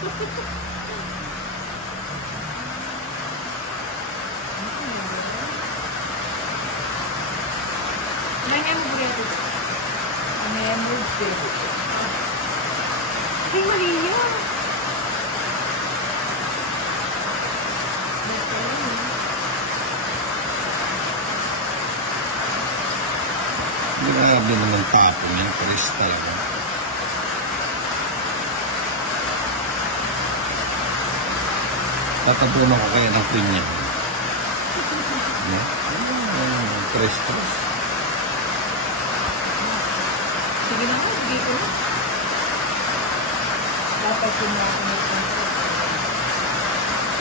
Ilan nga mo burrito? Ang emeralds din. Ay, mali yun. Grabe naman tapon yan. Paris talaga. Tatapunan ko kaya ng cream niya. Paris. Sige na nga, sige ko. Dapat yun na ako ng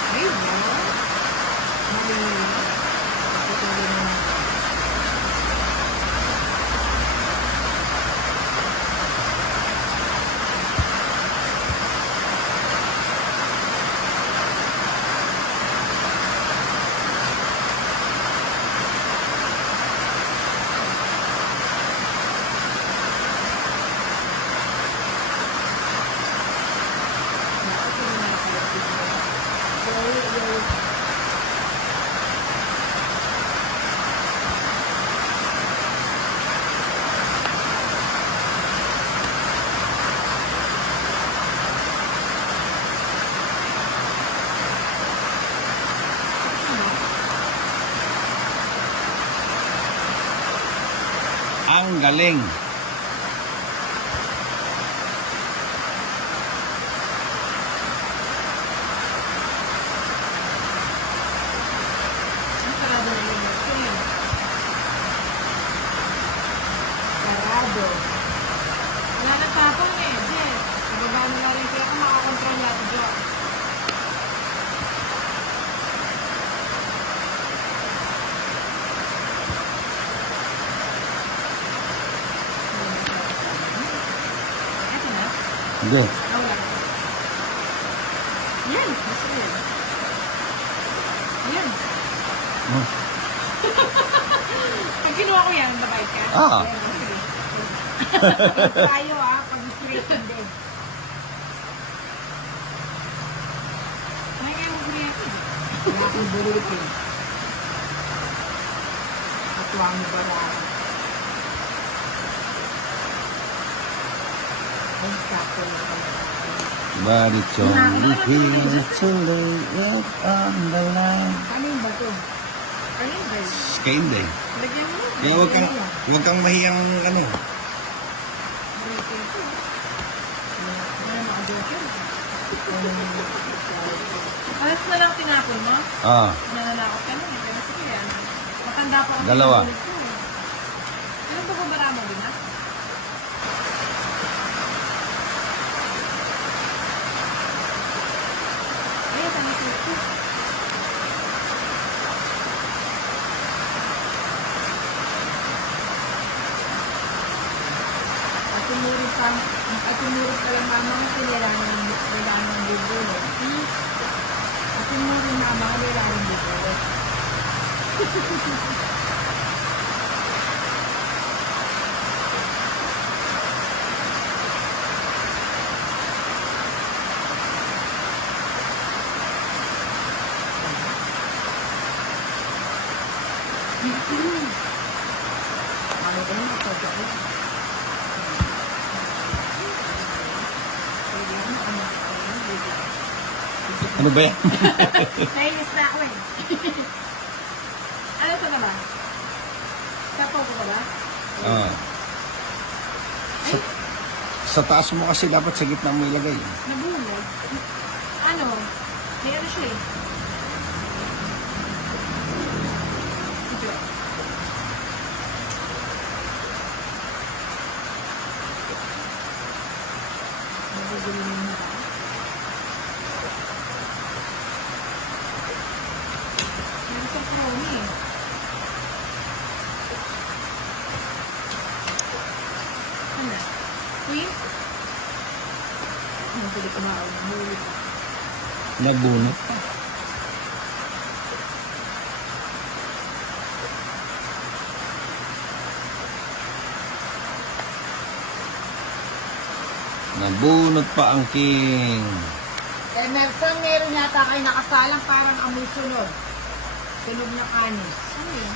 ay, wow. Mali yun. Patuloy na natin. Ang galing. Ang sarado na yun. Sarado. Wala na sapon eh, Jess. Ibaba na na rin kaya kung makakontrol natin dyan. Ito na? Hindi. Wala. Yan, gusto mo yun. Yan. Oh. Pag kinuha ko yan, bakit ka? Ah. Ayan, sige. Tayo pag straight hindi. May nga mo burrito. Wala akong burrito. Atuwa mo barara. Ay, sakto na pala. But it's only here to lay it on the line. Ano yung bato? Ano yung bato? Kain din. Lagyan mo. Kaya huwag kang mahiyang ano. Burrito ito. Ano nakabuti? Alas na lang tinapon mo? Ah, Nananakot ka na eh. Pero sige yan. Matanda pa kasi. Dalawa. yung ulit ko eh. Ano ba babara mo din ha? Ay, saan yung suit ko? At tumurin pa lang mama ko kailangan ng libro. At tumurin mama ko kailangan ng libro. Ano ba yung kapag ko? ano ba yan? Nainis na ako eh. Ano ito na ba? Sapaw ko ba? Ah. Sa taas mo kasi dapat sa gitna mo ilagay. Nabulog. Ano? May ano siya eh. Sige. Nabulog mo na ba? Meron sa phone eh. Ano? Queen? Ano pwede kumaon? Nabulog. Nabunot pa. Nabunot pa ang king. Emerson, meron yata kayo nakasalang parang amoy sunog. Sunog na kanin. Ano yun?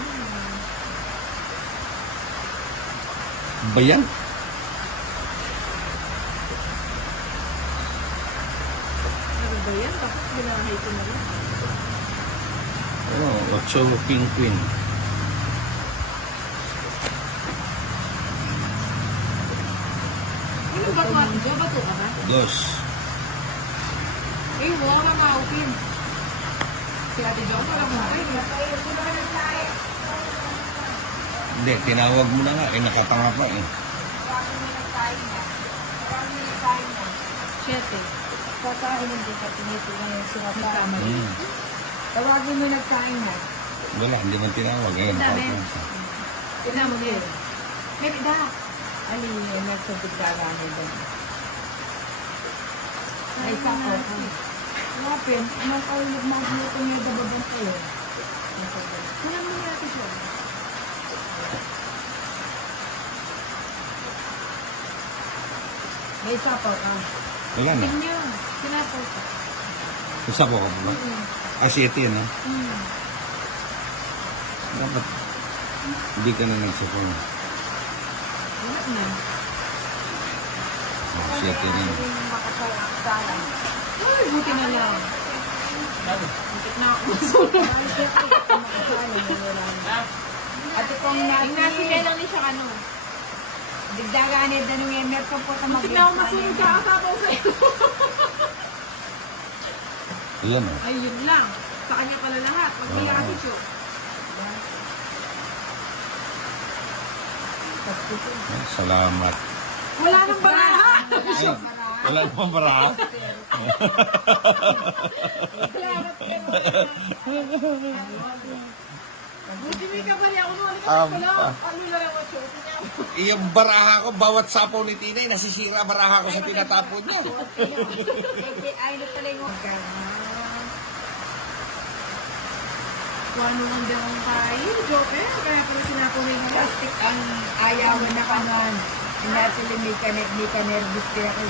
Ba yan? Ano ba yan? Bakit binahay ko na rin? Oh, Ocho King Queen. Ano ba ito atin dyan? Bato ka ba? Dos. Eh, wala ka maupin. Si Ate Jo, wala ka maupin. Hindi, tinawag mo na nga. Eh, nakatanga pa eh. Siyete. Tatahin mo din kasi nito na yung sumasama. Tawagin mo nagsahin na. Wala, hindi man tinawag. Ayun, nakatanga. Tinan mo yun. May da. Ano yun? Nasa bigdagan nila. Ay, sako. Lapin. Anong kayo nagmagluto niya dababang kayo? Kulang mo natin siya. May sapaw ka. Wala na. Pinyo. Sinapaw ka. Isa po ka ba? Ah, 7 yun, ha? Dapat hindi ka na nagsapon. Wala na. Oh, 7 rin. Makasalang. Ay, buti na lang. Buti na ako masulong. At kung nasi lang ni siya ano. Digdaganid na nung emerson po sa mag-ibig. Buti na ako masulong ka kasabaw sa'yo. Ayan, oh. Ay, yun lang. Sa kanya pala lahat. Magbiya kasi siya. Salamat. Wala nang baraha. Ay, wala namang baraha. Buti may kabali ako noon. Kasi wala. Ano lang ang chote niya. Yung baraha ko, bawat sapaw ni Tinay, nasisira baraha ko sa tinatapon niya. Ay, na pala yung Wano lang daw tayo, Joker. Kaya pala sinakuhin mo. Plastic ang ayawan na kanan. Inatili may ka-nervous kaya ko.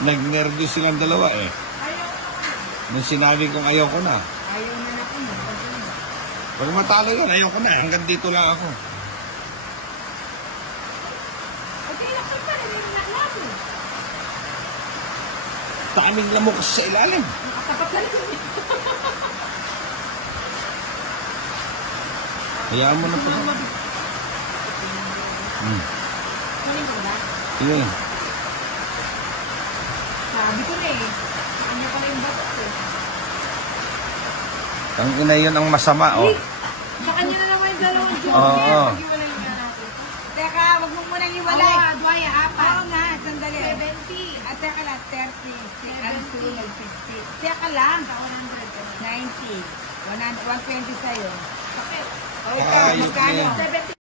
Nag-nervous silang dalawa eh. Ayaw ko na. Nung sinabi kong ayaw ko na. Ayaw na na ko na. Pag matalo yun, ayaw ko na. Hanggang dito lang ako. Okay, lakad pa rin. Hindi na natin. Taming lamok kasi sa ilalim. Nakatapat sa likod. Hayaan mo na po. Maling ko ba? Sige. Sabi ko na eh. Sa kanya pala yung batok eh. Ang ina yun ang masama, oh. Sa kanya na naman yung dalawang Joker. Oo. Pag-iwalay nga natin. Teka, wag mo munang iwalay. Oo, Dwaya, apat. Oo nga, sandali. 70. At teka lang, 30, ang sunod, 60. Teka lang, 90. 120 sa'yo. Sakit. O ikaw, Ayos na magkano? yan. 70.